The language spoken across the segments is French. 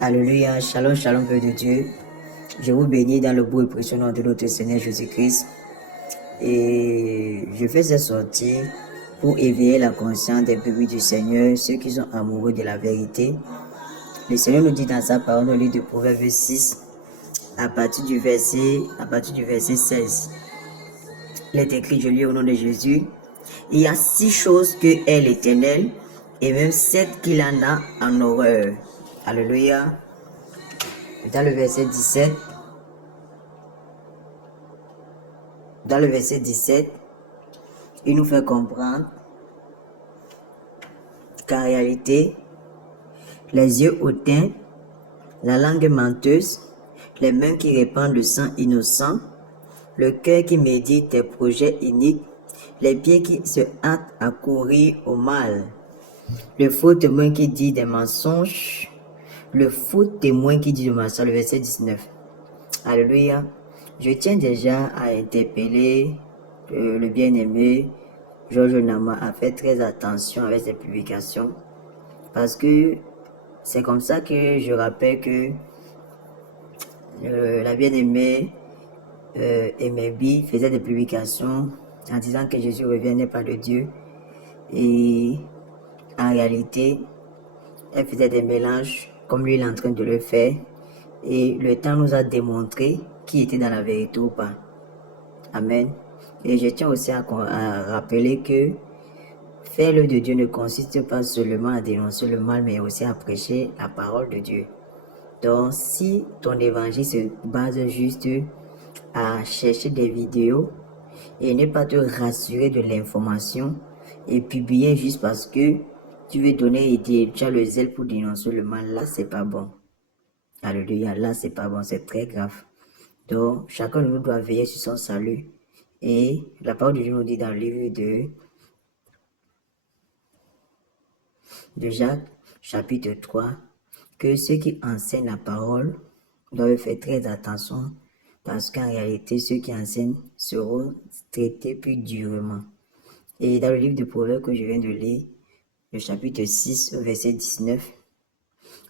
Alléluia, shalom, shalom, peuple de Dieu. Je vous bénis dans le beau et précieux nom de notre Seigneur Jésus-Christ. Et je fais cette sortie pour éveiller la conscience des peuples du Seigneur, ceux qui sont amoureux de la vérité. Le Seigneur nous dit dans sa parole, au livre de Proverbe 6, à partir du verset 16. Il est écrit, je lis au nom de Jésus, il y a 6 choses que est l'Éternel, et même 7 qu'il en a en horreur. Alléluia. Dans le verset 17, il nous fait comprendre qu'en réalité, les yeux hautains, la langue menteuse, les mains qui répandent le sang innocent, le cœur qui médite des projets iniques, les pieds qui se hâtent à courir au mal, le faux témoin qui dit des mensonges, le faux témoin qui dit du mensonge, le verset 19. Alléluia. Je tiens déjà à interpeller le bien-aimé Georges Nama à faire très attention avec ses publications, parce que c'est comme ça que je rappelle que la bien-aimée Emebi faisait des publications en disant que Jésus revenait pas de Dieu, et en réalité elle faisait des mélanges comme lui il est en train de le faire, et le temps nous a démontré qui était dans la vérité ou pas. Amen. Et je tiens aussi à rappeler que faire l'œuvre de Dieu ne consiste pas seulement à dénoncer le mal, mais aussi à prêcher la parole de Dieu. Donc, si ton évangile se base juste à chercher des vidéos et ne pas te rassurer de l'information et publier juste parce que tu veux donner idée, tu as le zèle pour dénoncer le mal, là, c'est pas bon. Alléluia, là, c'est pas bon, c'est très grave. Donc, chacun de nous doit veiller sur son salut. Et la parole de Dieu nous dit dans le livre de Jacques, chapitre 3, que ceux qui enseignent la parole doivent faire très attention, parce qu'en réalité, ceux qui enseignent seront traités plus durement. Et dans le livre de Proverbes que je viens de lire, le chapitre 6, au verset 19,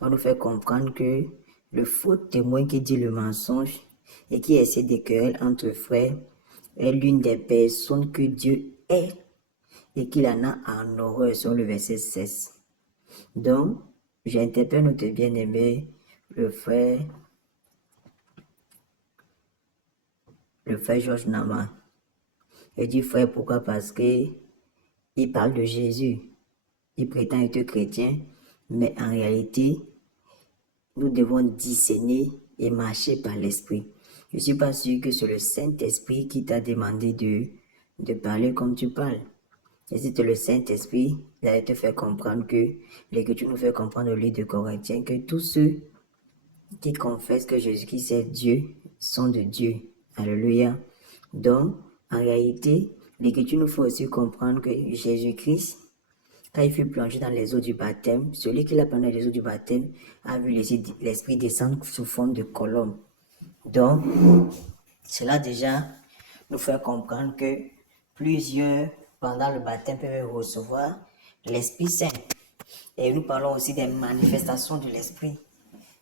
on nous fait comprendre que le faux témoin qui dit le mensonge et qui essaie des querelles entre frères est l'une des personnes que Dieu est et qu'il en a en horreur, sur le verset 16. Donc, j'interpelle notre bien-aimé, le frère Georges Nama. Je dis frère, pourquoi? Parce que il parle de Jésus. Il prétend être chrétien, mais en réalité, nous devons discerner et marcher par l'esprit. Je ne suis pas sûr que c'est le Saint-Esprit qui t'a demandé de parler comme tu parles. Et si c'est le Saint-Esprit, il va te faire comprendre que l'Écriture nous fait comprendre au livre de Corinthiens que tous ceux qui confessent que Jésus-Christ est Dieu sont de Dieu. Alléluia. Donc, en réalité, l'Écriture nous fait aussi comprendre que Jésus-Christ, quand il fut plongé dans les eaux du baptême, celui qui l'a plongé dans les eaux du baptême a vu l'Esprit descendre sous forme de colombe. Donc, cela déjà nous fait comprendre que plusieurs, pendant le baptême, peuvent recevoir l'Esprit Saint. Et nous parlons aussi des manifestations de l'Esprit.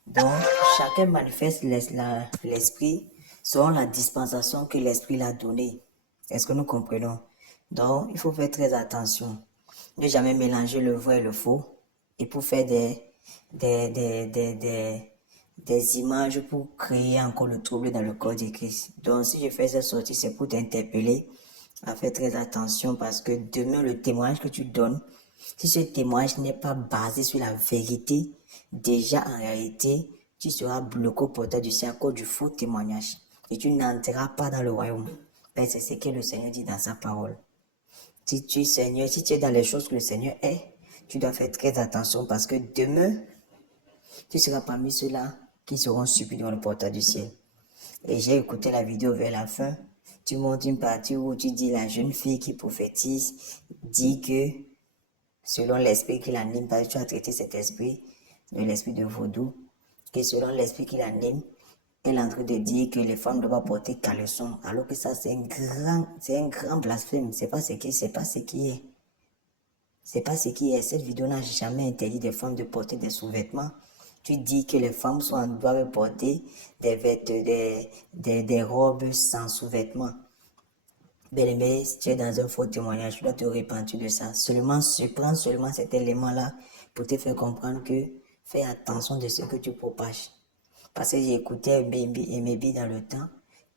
Donc, chacun manifeste l'Esprit selon la dispensation que l'Esprit l'a donnée. Est-ce que nous comprenons? Donc, il faut faire très attention. Ne jamais mélanger le vrai et le faux. Et pour faire des images pour créer encore le trouble dans le corps de Christ. Donc, si je fais cette sortie, c'est pour t'interpeller à faire très attention, parce que demain, le témoignage que tu donnes, si ce témoignage n'est pas basé sur la vérité, déjà en réalité, tu seras bloqué au portail du ciel à cause du faux témoignage. Et tu n'entreras pas dans le royaume. Ben, c'est ce que le Seigneur dit dans sa parole. Si tu es dans les choses que le Seigneur est, tu dois faire très attention, parce que demain, tu seras parmi ceux-là qui seront subis devant le portail du ciel. Et j'ai écouté la vidéo vers la fin. Tu montres une partie où tu dis la jeune fille qui prophétise dit que selon l'esprit qui l'anime, parce que tu as traité cet esprit, de l'esprit de vaudou, que selon l'esprit qui l'anime, elle est en train de dire que les femmes doivent porter caleçon, alors que ça c'est un grand blasphème. C'est pas ce qui est. C'est pas ce qui est. Cette vidéo n'a jamais interdit des femmes de porter des sous-vêtements, Tu dis que les femmes doivent porter des robes sans sous-vêtements. Bien-aimé, si tu es dans un faux témoignage, tu dois te repentir de ça. Prends seulement cet élément-là pour te faire comprendre que fais attention de ce que tu propages. Parce que j'ai écouté Maybe dans le temps,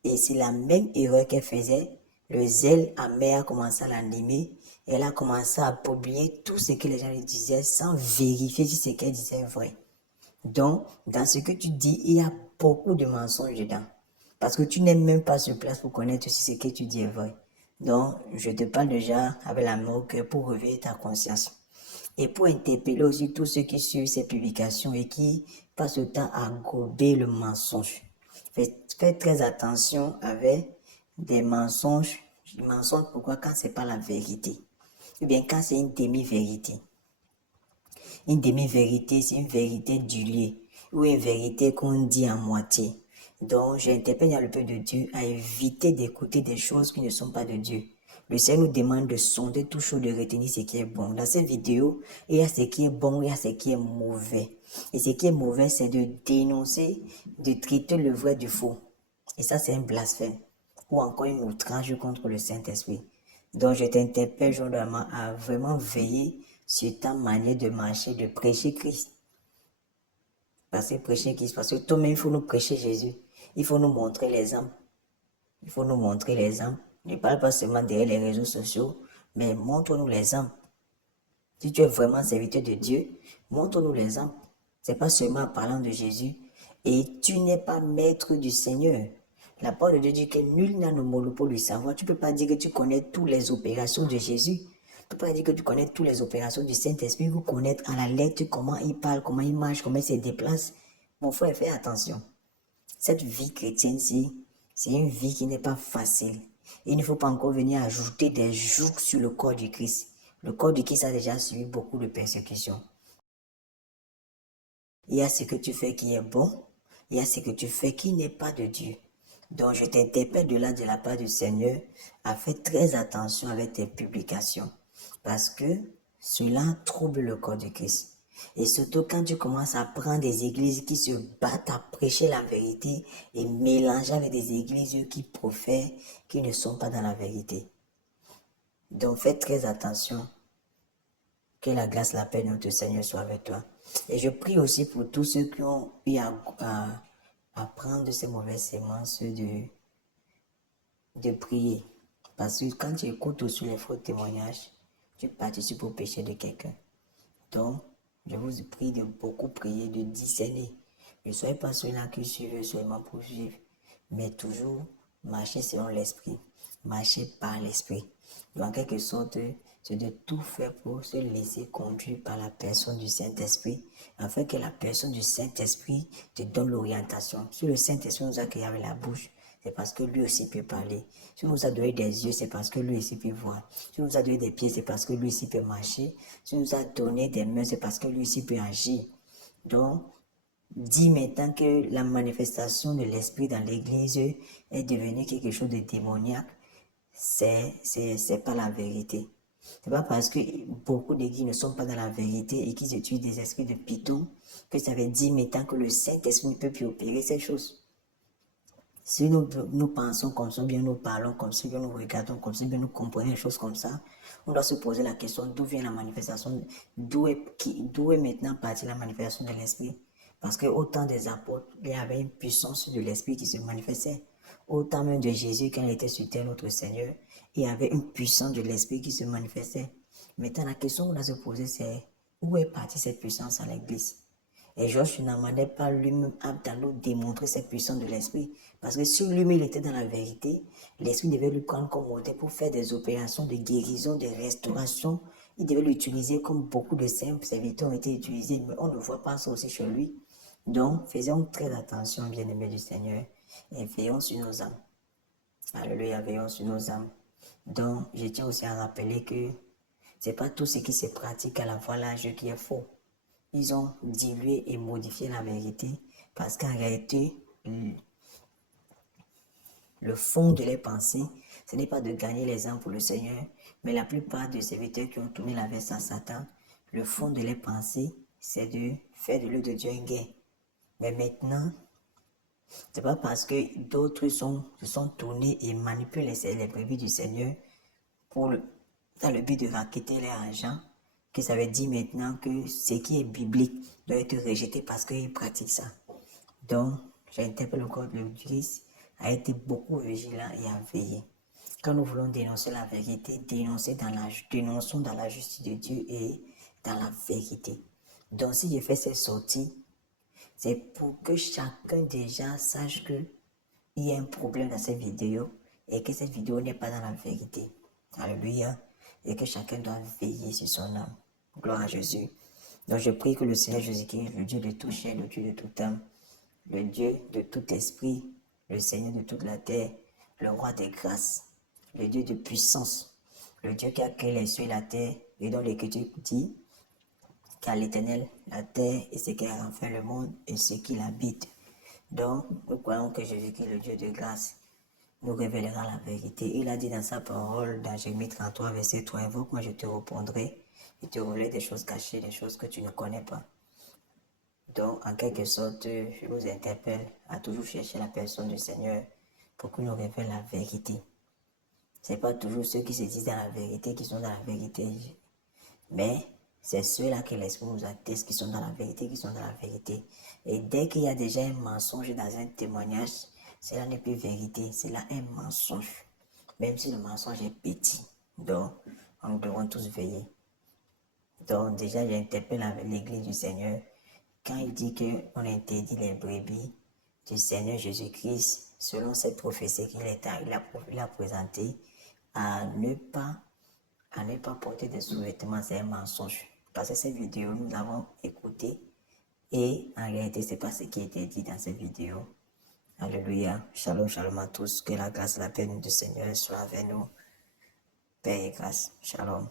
et c'est la même erreur qu'elle faisait. Le zèle amer a commencé à l'animer, et elle a commencé à publier tout ce que les gens lui disaient sans vérifier si ce qu'elle disait est vrai. Donc, dans ce que tu dis, il y a beaucoup de mensonges dedans. Parce que tu n'es même pas sur place pour connaître si ce que tu dis est vrai. Donc, je te parle déjà avec la main au cœur pour réveiller ta conscience. Et pour interpeller aussi tous ceux qui suivent ces publications et qui passent le temps à gober le mensonge. Faites très attention avec des mensonges. Mensonges, pourquoi? Quand c'est pas la vérité. Ou bien quand c'est une demi-vérité. Une demi-vérité, c'est une vérité diluée ou une vérité qu'on dit à moitié. Donc, j'interpelle dans le peuple de Dieu à éviter d'écouter des choses qui ne sont pas de Dieu. Le Seigneur nous demande de sonder tout chaud, de retenir ce qui est bon. Dans cette vidéo, il y a ce qui est bon, il y a ce qui est mauvais. Et ce qui est mauvais, c'est de dénoncer, de traiter le vrai du faux. Et ça, c'est un blasphème. Ou encore une outrage contre le Saint-Esprit. Donc, je t'interpelle, Jean-Dama, à vraiment veiller sur ta manière de marcher, de prêcher Christ. Parce que toi-même, il faut nous prêcher Jésus. Il faut nous montrer l'exemple. Il faut nous montrer l'exemple. Ne parle pas seulement derrière les réseaux sociaux, mais montre-nous l'exemple. Si tu es vraiment serviteur de Dieu, montre-nous l'exemple. C'est pas seulement en parlant de Jésus. Et tu n'es pas maître du Seigneur. La parole de Dieu dit que nul n'a le monopole du savoir. Tu ne peux pas dire que tu connais toutes les opérations de Jésus. Tu ne peux pas dire que tu connais toutes les opérations du Saint-Esprit pour connaître à la lettre comment il parle, comment il marche, comment il se déplace. Mon frère, fais attention. Cette vie chrétienne-ci, c'est une vie qui n'est pas facile. Il ne faut pas encore venir ajouter des jougs sur le corps du Christ. Le corps du Christ a déjà subi beaucoup de persécutions. Il y a ce que tu fais qui est bon, il y a ce que tu fais qui n'est pas de Dieu. Donc je t'interpelle de la part du Seigneur à faire très attention avec tes publications. Parce que cela trouble le corps du Christ. Et surtout quand tu commences à prendre des églises qui se battent à prêcher la vérité et mélanger avec des églises qui profèrent, qui ne sont pas dans la vérité. Donc fais très attention. Que la grâce, la paix de notre Seigneur soit avec toi. Et je prie aussi pour tous ceux qui ont eu à prendre ces mauvaises sémences de prier. Parce que quand tu écoutes aussi les faux témoignages, tu participes au péché de quelqu'un. Donc, je vous prie de beaucoup prier, de discerner. Ne soyez pas ceux-là qui suivent seulement pour suivre, mais toujours marcher selon l'esprit, marcher par l'esprit. Donc, en quelque sorte, c'est de tout faire pour se laisser conduire par la personne du Saint-Esprit, afin que la personne du Saint-Esprit te donne l'orientation. Si le Saint-Esprit nous a créé avec la bouche, c'est parce que lui aussi peut parler. Si nous a donné des yeux, c'est parce que lui aussi peut voir. Si nous a donné des pieds, c'est parce que lui aussi peut marcher. Si nous a donné des mains, c'est parce que lui aussi peut agir. Donc, dis maintenant que la manifestation de l'esprit dans l'église est devenue quelque chose de démoniaque. C'est pas la vérité. C'est pas parce que beaucoup d'églises ne sont pas dans la vérité et qu'ils utilisent des esprits de python que ça veut dire maintenant que le Saint-Esprit ne peut plus opérer ces choses. Si nous pensons comme ça, bien nous parlons comme ça, bien nous regardons comme ça, bien nous comprenons les choses comme ça, on doit se poser la question d'où vient la manifestation, d'où est maintenant partie la manifestation de l'esprit. Parce que autant des apôtres, il y avait une puissance de l'esprit qui se manifestait. Autant même de Jésus quand il était sur terre, notre Seigneur, il y avait une puissance de l'esprit qui se manifestait. Maintenant, la question qu'on doit se poser, c'est où est partie cette puissance à l'église? Et Joshua n'amènait pas lui-même apte à nous démontrer cette puissance de l'esprit. Parce que si lui-même il était dans la vérité, l'esprit devait lui prendre comme modèle pour faire des opérations de guérison, de restauration. Il devait l'utiliser comme beaucoup de simples serviteurs ont été utilisés, mais on ne voit pas ça aussi chez lui. Donc, faisons très attention, bien-aimés du Seigneur, et veillons sur nos âmes. Alléluia, veillons sur nos âmes. Donc, je tiens aussi à rappeler que c'est pas tout ce qui se pratique à la voilage qui est faux. Ils ont dilué et modifié la vérité parce qu'en réalité, le fond de leurs pensées, ce n'est pas de gagner les âmes pour le Seigneur, mais la plupart des serviteurs qui ont tourné la veste à Satan, le fond de leurs pensées, c'est de faire de l'œuvre de Dieu un gain. Mais maintenant, c'est pas parce que d'autres se sont tournés et manipulent les brebis du Seigneur dans le but de raqueter leur argent que ça veut dire maintenant que ce qui est biblique doit être rejeté parce qu'ils pratiquent ça. Donc, j'interpelle le corps de l'Église à être beaucoup vigilant et à veiller. Quand nous voulons dénoncer la vérité, dénonçons dans la justice de Dieu et dans la vérité. Donc, si je fais ces sorties, c'est pour que chacun déjà sache qu'il y a un problème dans cette vidéo et que cette vidéo n'est pas dans la vérité. Alléluia. Et que chacun doit veiller sur son âme. Gloire à Jésus. Donc je prie que le Seigneur Jésus-Christ, le Dieu de tout chair, le Dieu de toute âme, le Dieu de tout esprit, le Seigneur de toute la terre, le roi des grâces, le Dieu de puissance, le Dieu qui a créé les cieux et la terre, et dont l'Écriture dit qu'à l'Éternel, la terre et ce qui a fait le monde et ce qui l'habite. Donc, nous croyons que Jésus-Christ, le Dieu de grâce, nous révélera la vérité. Il a dit dans sa parole, dans Jérémie 33, verset 3, invoque-moi, je te répondrai, je te révélerai des choses cachées, des choses que tu ne connais pas. Donc, en quelque sorte, je vous interpelle à toujours chercher la personne du Seigneur pour qu'il nous révèle la vérité. Ce n'est pas toujours ceux qui se disent dans la vérité qui sont dans la vérité, mais c'est ceux-là que l'Esprit nous atteste qui sont dans la vérité, qui sont dans la vérité. Et dès qu'il y a déjà un mensonge dans un témoignage, cela n'est plus vérité, cela est un mensonge. Même si le mensonge est petit. Donc, nous devons tous veiller. Donc, déjà, j'interpelle l'Église du Seigneur. Quand il dit qu'on interdit les brebis du Seigneur Jésus-Christ, selon cette prophétie qu'il a présentée, à ne pas porter des sous-vêtements, c'est un mensonge. Parce que cette vidéo, nous l'avons écoutée et en réalité, ce n'est pas ce qui était dit dans cette vidéo. Alléluia. Shalom, shalom à tous. Que la grâce et la paix du Seigneur soit avec nous. Paix et grâce. Shalom.